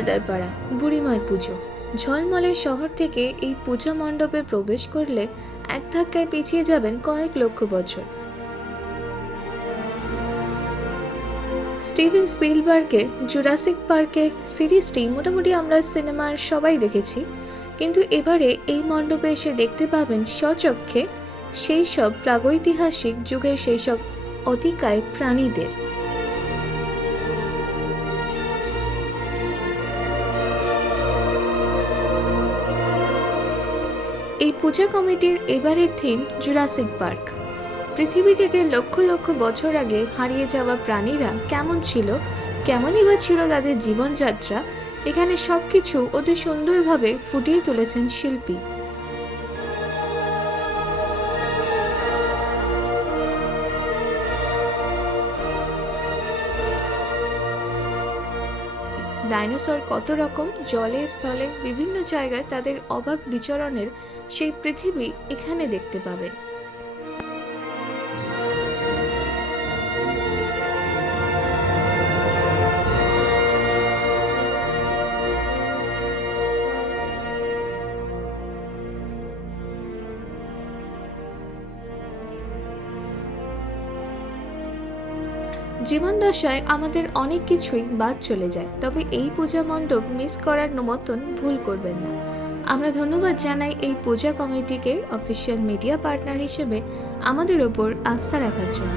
হালদারপাড়া বুড়িমার পুজো। ঝলমলে শহর থেকে এই পূজা মণ্ডপে প্রবেশ করলে এক ধাক্কায় পিছিয়ে যাবেন কয়েক লক্ষ বছর। স্টিভেন স্পিলবার্গের জুরাসিক পার্কের সিরিজটি মোটামুটি আমরা সিনেমার সবাই দেখেছি, কিন্তু এবারে এই মণ্ডপে এসে দেখতে পাবেন স্বচক্ষে সেই সব প্রাগৈতিহাসিক যুগের সেই সব অতিকায় প্রাণীদের। এই পূজা কমিটির এবারের থিম জুরাসিক পার্ক। পৃথিবী থেকে লক্ষ লক্ষ বছর আগে হারিয়ে যাওয়া প্রাণীরা কেমন ছিল, কেমনই বা ছিল তাদের জীবনযাত্রা, এখানে সবকিছু অতি সুন্দরভাবে ফুটিয়ে তুলেছেন শিল্পী। ডাইনোসর কত রকম, জলে স্থলে বিভিন্ন জায়গায় তাদের অবাক বিচরণের সেই পৃথিবী এখানে দেখতে পাবেন। জীবনদশায় আমাদের অনেক কিছুই বাদ চলে যায়, তবে এই পূজা মণ্ডপ মিস করার মতন ভুল করবেন না। আমরা ধন্যবাদ জানাই এই পূজা কমিটিকে অফিসিয়াল মিডিয়া পার্টনার হিসেবে আমাদের ওপর আস্থা রাখার জন্য।